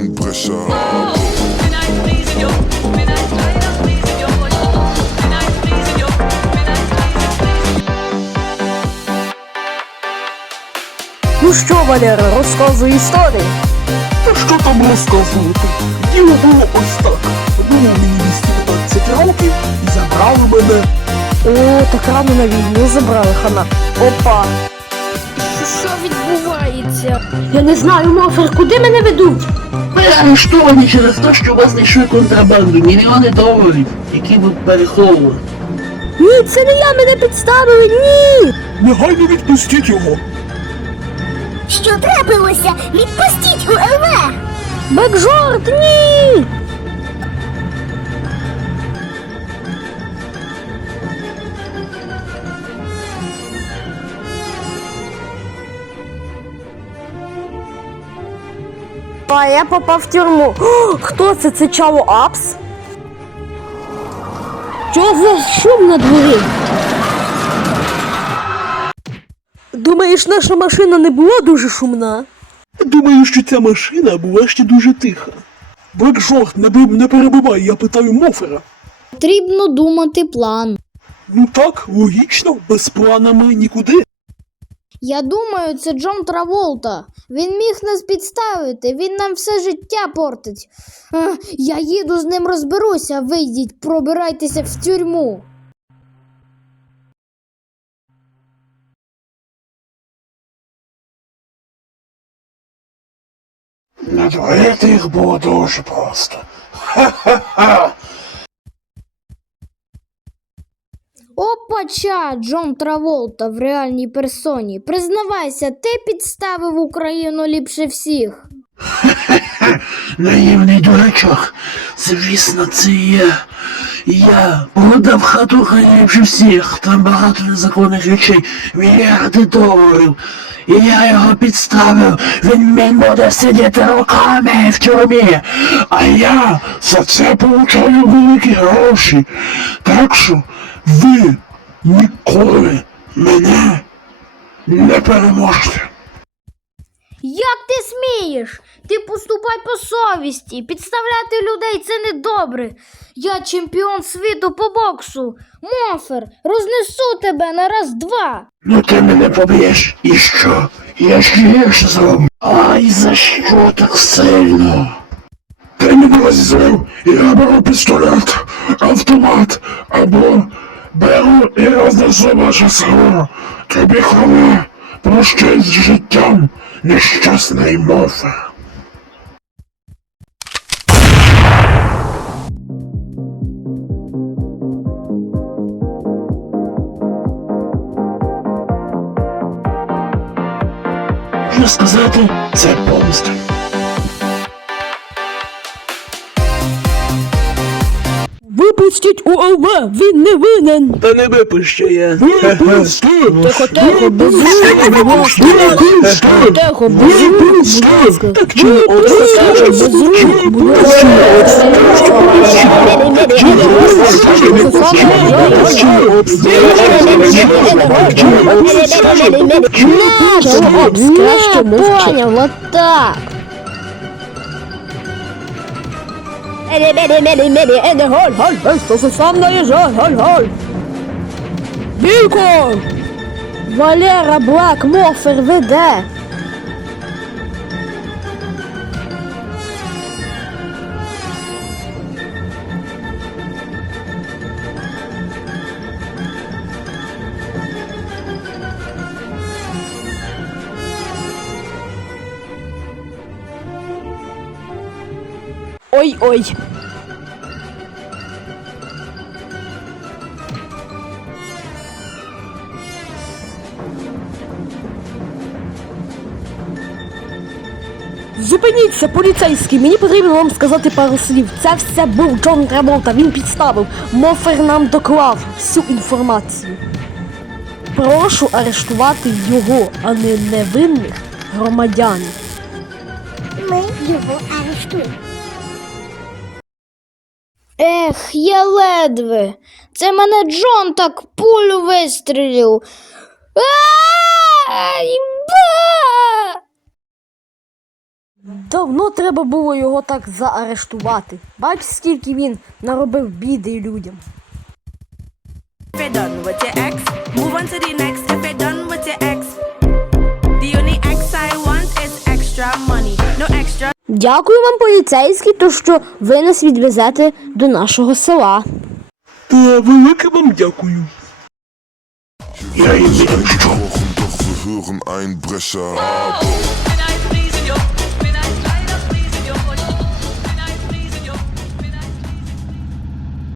applying pressure. Midnight pleasing you, midnight pleasing pleasing you, midnight pleasing you, midnight pleasing pleasing Ну що, Валера, розказуй історію. Та що там розказувати? Діло було ось так. Було мені 18 років і забрали мене. О, так рано на війну забрали хана. Опа. Що відбувається? Я не знаю, Мофер, куди мене ведуть? Ви арештовані через те, що у вас знайшли контрабанду, мільйони доларів, які ви переховували. Ні, це не я мене підставили, ні! Негайно відпустіть його. Що трапилося? Відпустіть УЛВ! Бекжорт, ні! А я попав в тюрму. О, хто це? Це Чао Апс? Що за шум на дворі? Думаєш, наша машина не була дуже шумна? Думаю, що ця машина була ще дуже тиха. Блекжорт, не, б- не перебивай, я питаю Мофера. Потрібно думати план. Ну так, логічно, без плана ми нікуди. Я думаю, це Джон Траволта. Він міг нас підставити, він нам все життя портить. Я їду з ним розберуся, вийдіть, пробирайтеся в тюрму. Надурити їх було дуже просто. Опача, Джон Траволта в реальній персоні. Признавайся, ти підставив Україну ліпше всіх. Наївний дурачок. Звісно, це я. Я продав хату ліпше всіх. Там багато незаконних речей, мільярди доларів. І я його підставив. Він міг буде сидіти роками в тюрмі. А я за це получаю великі гроші. Так що ви ніколи мене не переможете. Як ти смієш? Ти поступай по совісті. Підставляти людей це недобре. Я чемпіон світу по боксу. Мофер, рознесу тебе на раз-два. Ну ти мене поб'єш. І що? Я ж гірше зроблю. Ай, за що так сильно? Ти мене розізлив, і я беру пістолет, автомат, або беру і рознесу ваше село. Тобі хвала, прощай з життям, нещасний мофе. Можна сказати, це помста. Випустіть УЛВ, він не винен! Та не випущу я. Тихо, тихо, без звуку. Тихо, без звуку. Так чого? Тихо, без звуку, будь ласка. Понял, вот так. Меді, меді, меді, меді, еде, голь, голь, голь, хто сам наїжджай, голь, голь. Бійко! Валера Блак Мофер веде. Ой-ой. Зупиніться, поліцейський, мені потрібно вам сказати пару слів. Це все був Джон Траволта, він підставив. Мофер нам доклав всю інформацію. Прошу арештувати його, а не невинних громадян. Ми його арештуємо. Ех, я ледве. Це мене Джон так пулю вистрілив. Ай, ба! Давно треба було його так заарештувати. Бач, скільки він наробив біди людям. If you're done with your ex, move on to the next. If you're done with your ex, the only ex I want is extra money. No extra Дякую вам, поліцейський, то що ви нас відвезете до нашого села. Та велике вам дякую. Я wir Einbrecher.